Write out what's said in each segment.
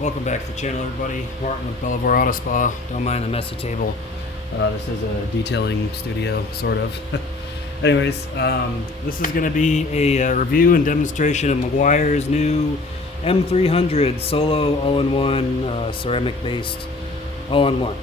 Welcome back to the channel, everybody. Martin with Bellavore Auto Spa. Don't mind the messy table. This is a detailing studio, sort of. Anyways, this is going to be a review and demonstration of Meguiar's new M300 So1o all-in-one ceramic-based all-in-one.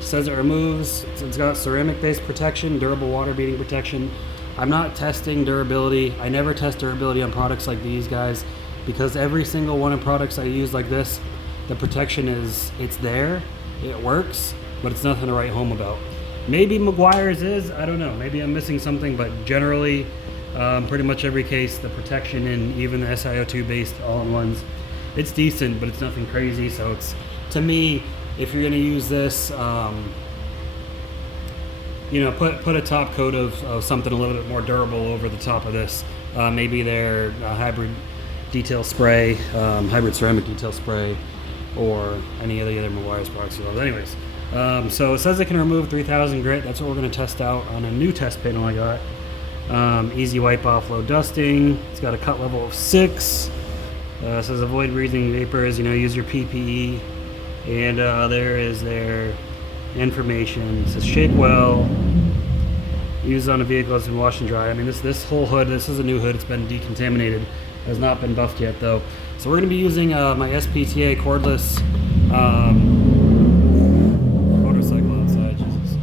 Says it removes. It's got ceramic-based protection, durable water-beating protection. I'm not testing durability. I never test durability on products like these, guys, because every single one of products I use like this, the protection it's there, it works, but it's nothing to write home about. Maybe Meguiar's is, I don't know, maybe I'm missing something, but generally, pretty much every case, the protection in even the SiO2 based all-in-ones, it's decent, but it's nothing crazy. So it's, to me, if you're gonna use this, you know, put a top coat of something a little bit more durable over the top of this. Maybe their hybrid detail spray, hybrid ceramic detail spray, or any of the other Meguiar's products you love. Anyways, so it says it can remove 3000 grit. That's what we're going to test out on a new test panel I got. Easy wipe off, low dusting. It's got a cut level of 6. It says avoid breathing vapors, you know, use your PPE. And there is their information. It says shake well, used on a vehicle that's been washed and dry. I mean, this whole hood, this is a new hood. It's been decontaminated. Has not been buffed yet, though. So we're going to be using my SPTA cordless motorcycle outside. Jesus.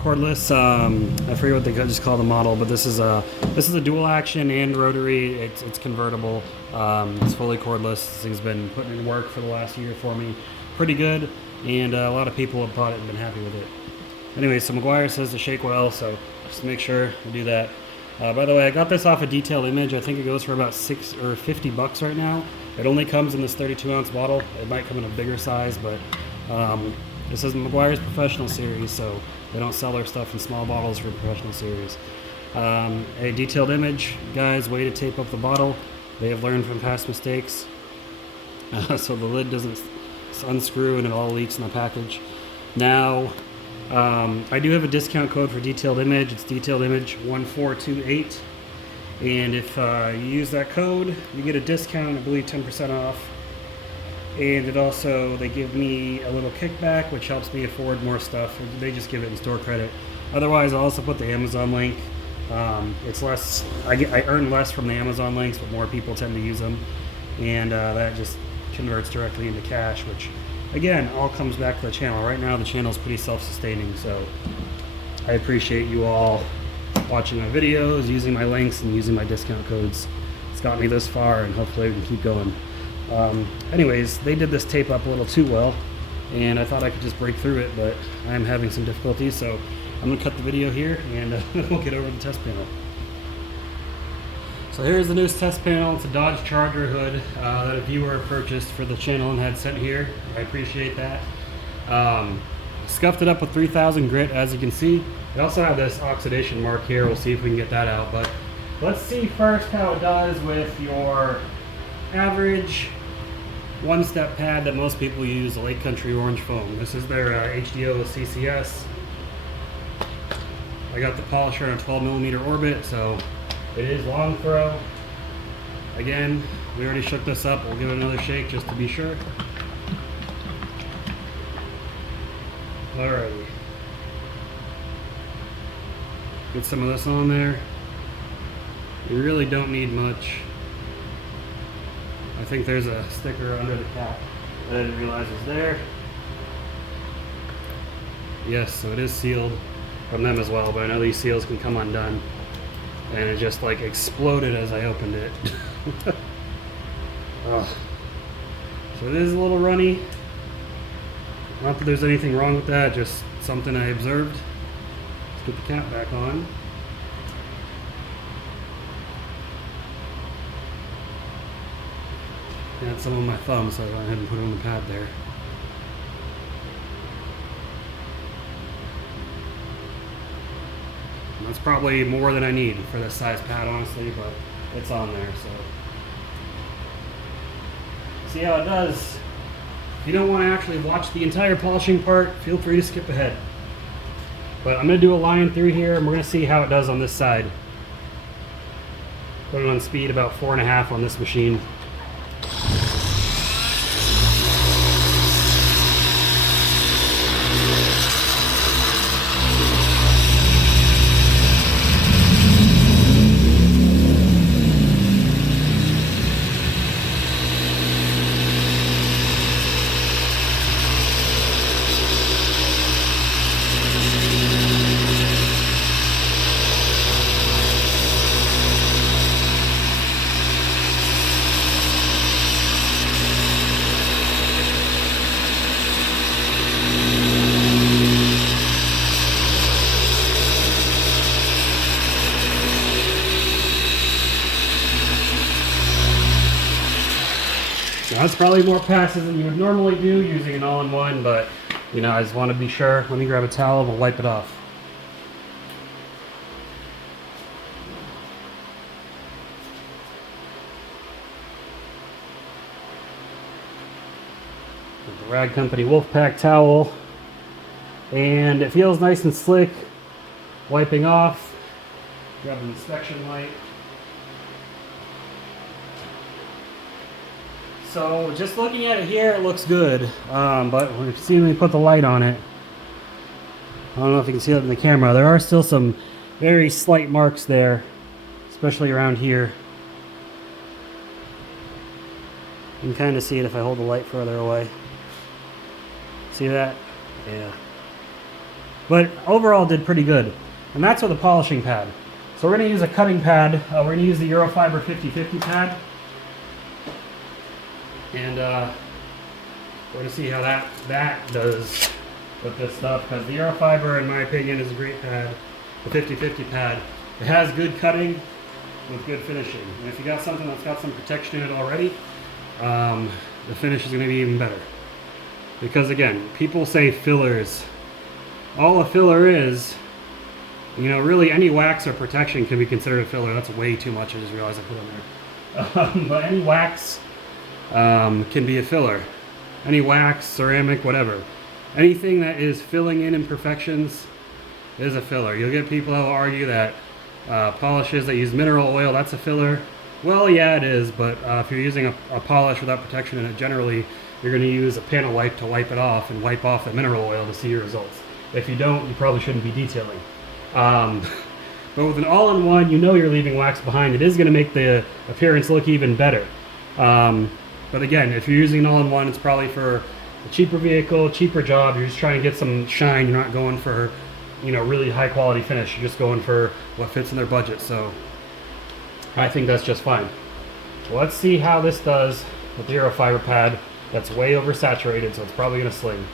Cordless. I forget what they just call the model, but this is a dual action and rotary. It's convertible. It's fully cordless. This thing's been putting in work for the last year for me. Pretty good, and a lot of people have bought it and been happy with it. Anyway, so Meguiar says to shake well, so just make sure we do that. By the way, I got this off a Detailed Image. I think it goes for about $6 or $50 right now. It only comes in this 32-ounce bottle. It might come in a bigger size, but this is Meguiar's Professional Series, so they don't sell their stuff in small bottles for Professional Series. A Detailed Image, guys, way to tape up the bottle. They have learned from past mistakes, so the lid doesn't unscrew and it all leaks in the package. Now, I do have a discount code for Detailed Image. It's Detailed Image 1428, and if you use that code, you get a discount, I believe 10% off. And it also, they give me a little kickback, which helps me afford more stuff. They just give it in store credit. Otherwise, I'll also put the Amazon link. It's less, I earn less from the Amazon links, but more people tend to use them, and that just converts directly into cash, which again, all comes back to the channel. Right now, the channel is pretty self-sustaining, so I appreciate you all watching my videos, using my links, and using my discount codes. It's got me this far, and hopefully we can keep going. Anyways, they did this tape up a little too well, and I thought I could just break through it, but I'm having some difficulties, so I'm going to cut the video here, and we'll get over to the test panel. So here's the newest test panel. It's a Dodge Charger hood that a viewer purchased for the channel and had sent here. I appreciate that. Scuffed it up with 3000 grit, as you can see. It also had this oxidation mark here. We'll see if we can get that out. But let's see first how it does with your average one-step pad that most people use, the Lake Country Orange Foam. This is their HDO CCS. I got the polisher on a 12mm orbit, so it is long throw. Again, we already shook this up. We'll give it another shake just to be sure. Alrighty. Get some of this on there. You really don't need much. I think there's a sticker under the cap that I didn't realize was there. Yes, so it is sealed from them as well, but I know these seals can come undone. And it just like exploded as I opened it. Oh. So it is a little runny. Not that there's anything wrong with that, just something I observed. Let's get the cap back on. I had some on my thumb, so I went ahead and put it on the pad there. That's probably more than I need for this size pad, honestly, but it's on there, so. See how it does. If you don't want to actually watch the entire polishing part, feel free to skip ahead. But I'm going to do a line through here, and we're going to see how it does on this side. Put it on speed about 4.5 on this machine. Now, that's probably more passes than you would normally do using an all-in-one, but you know, I just want to be sure. Let me grab a towel and we'll wipe it off. The Rag Company Wolfpack towel, and it feels nice and slick. Wiping off. Grab an inspection light. So just looking at it here, it looks good, but when we put the light on it, I don't know if you can see that in the camera, there are still some very slight marks there, especially around here. You can kind of see it if I hold the light further away. See that? Yeah. But overall did pretty good. And that's with a polishing pad. So we're going to use a cutting pad. We're going to use the Eurofiber 50/50 pad. And we're going to see how that does with this stuff. Because the Eurofiber, in my opinion, is a great pad. The 50/50 pad. It has good cutting with good finishing. And if you got something that's got some protection in it already, the finish is going to be even better. Because again, people say fillers. All a filler is, you know, really any wax or protection can be considered a filler. That's way too much, I just realized I put in there. But any wax can be a filler. Any wax, ceramic, whatever. Anything that is filling in imperfections is a filler. You'll get people who will argue that polishes that use mineral oil, that's a filler. Well, yeah, it is, but if you're using a polish without protection in it, generally you're going to use a panel wipe to wipe it off and wipe off the mineral oil to see your results. If you don't, you probably shouldn't be detailing. But with an all-in-one, you know you're leaving wax behind. It is going to make the appearance look even better. But again, if you're using an all-in-one, it's probably for a cheaper vehicle, cheaper job. You're just trying to get some shine. You're not going for, you know, really high-quality finish. You're just going for what fits in their budget. So I think that's just fine. Well, let's see how this does with the Eurofiber pad. That's way oversaturated, so it's probably going to sling.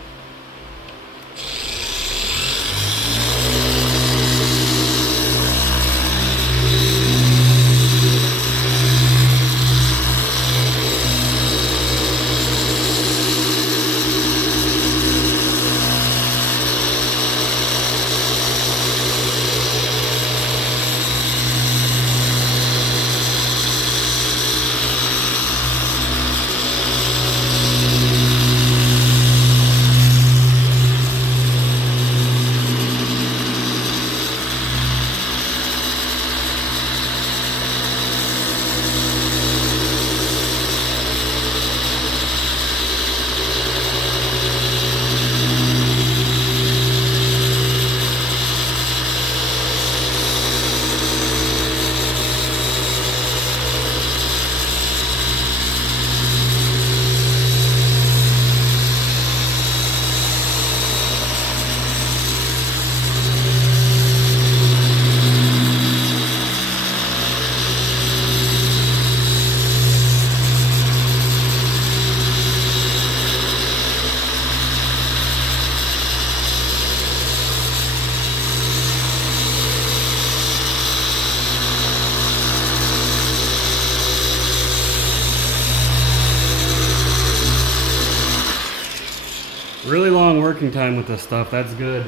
Really long working time with this stuff. That's good.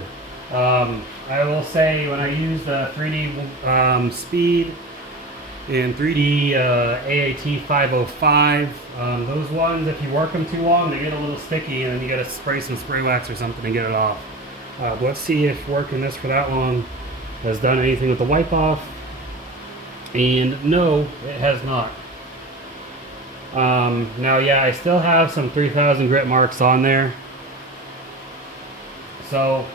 I will say when I use the 3D Speed and 3D AAT 505, those ones, if you work them too long, they get a little sticky and then you got to spray some spray wax or something to get it off. But let's see if working this for that long has done anything with the wipe off. And no, it has not. Now, yeah, I still have some 3000 grit marks on there. So,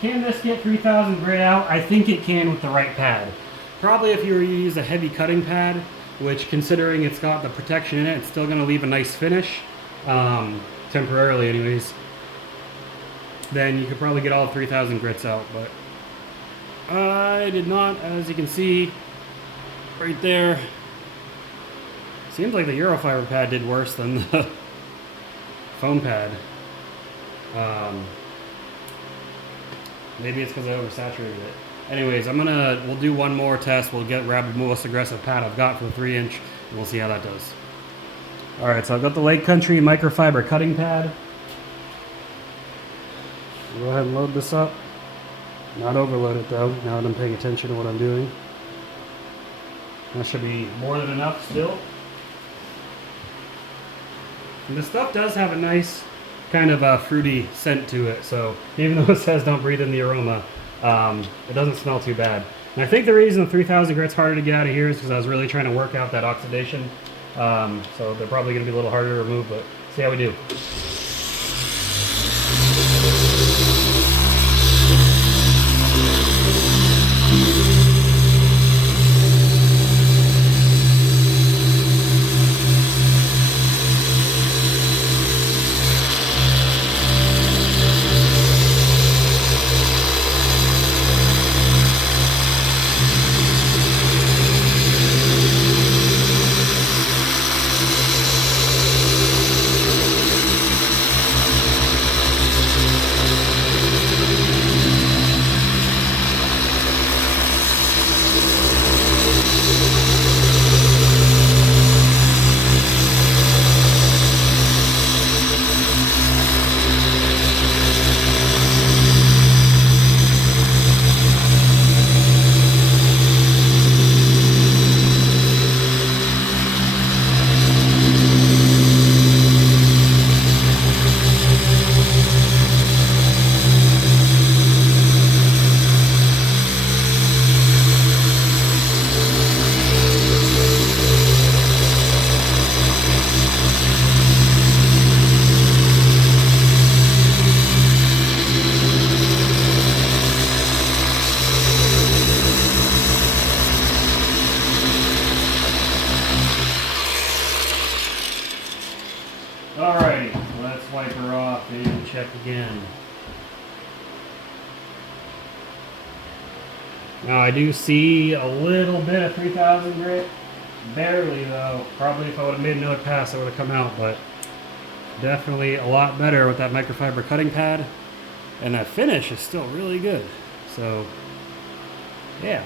can this get 3000 grit out? I think it can with the right pad. Probably if you were to use a heavy cutting pad, which considering it's got the protection in it, it's still going to leave a nice finish, temporarily anyways, then you could probably get all 3000 grits out, but I did not, as you can see right there. Seems like the Eurofiber pad did worse than the foam pad. Maybe it's because I oversaturated it. Anyways, we'll do one more test. We'll grab the most aggressive pad I've got for the 3-inch, and we'll see how that does. Alright, so I've got the Lake Country microfiber cutting pad. I'll go ahead and load this up. Not overload it though, now that I'm paying attention to what I'm doing. That should be more than enough still. And the stuff does have a nice kind of fruity scent to it, so even though it says don't breathe in the aroma, it doesn't smell too bad. And I think the reason the 3000 grit's harder to get out of here is because I was really trying to work out that oxidation. So they're probably going to be a little harder to remove, but see how we do. Alrighty, so let's wipe her off and check again. Now I do see a little bit of 3000 grit, barely though. Probably if I would have made another pass it would have come out, but definitely a lot better with that microfiber cutting pad. And that finish is still really good. So, yeah.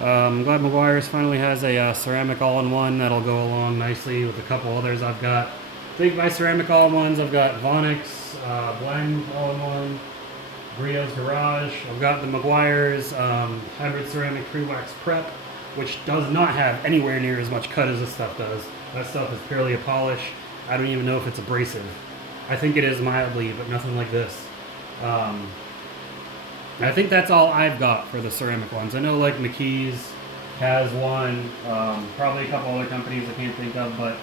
I'm glad Meguiars finally has a ceramic all-in-one that'll go along nicely with a couple others I've got. I think my ceramic all-in-ones, I've got Vonix, Blend all-in-one, Brio's Garage. I've got the Meguiars hybrid ceramic pre-wax prep, which does not have anywhere near as much cut as this stuff does. That stuff is purely a polish. I don't even know if it's abrasive. I think it is mildly, but nothing like this. I think that's all I've got for the ceramic ones. I know like McKee's has one, probably a couple other companies I can't think of, but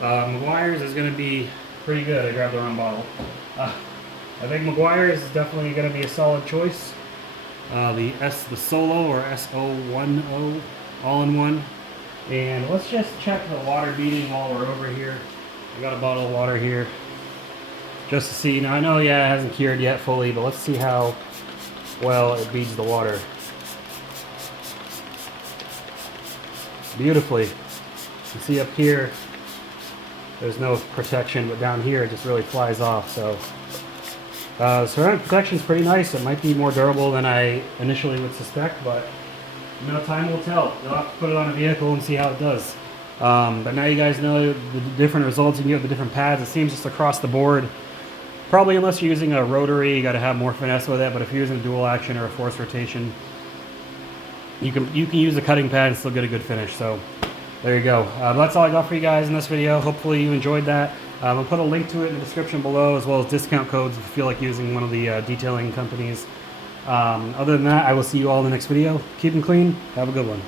Meguiars is going to be pretty good. I grabbed the wrong bottle. I think Meguiars is definitely going to be a solid choice. The So1o or So1o all-in-one. And let's just check the water beading while we're over here. I got a bottle of water here just to see. Now I know, yeah, it hasn't cured yet fully, but let's see how well it beads the water. Beautifully. You see up here, there's no protection, but down here it just really flies off. So ceramic protection is pretty nice. It might be more durable than I initially would suspect, but you know, time will tell. You'll have to put it on a vehicle and see how it does. But now you guys know the different results you can get with the different pads. It seems just across the board. Probably unless you're using a rotary, you got to have more finesse with it. But if you're using a dual action or a force rotation, you can use the cutting pad and still get a good finish. So there you go. That's all I got for you guys in this video. Hopefully you enjoyed that. I'll put a link to it in the description below, as well as discount codes if you feel like using one of the detailing companies. Other than that, I will see you all in the next video. Keep them clean. Have a good one.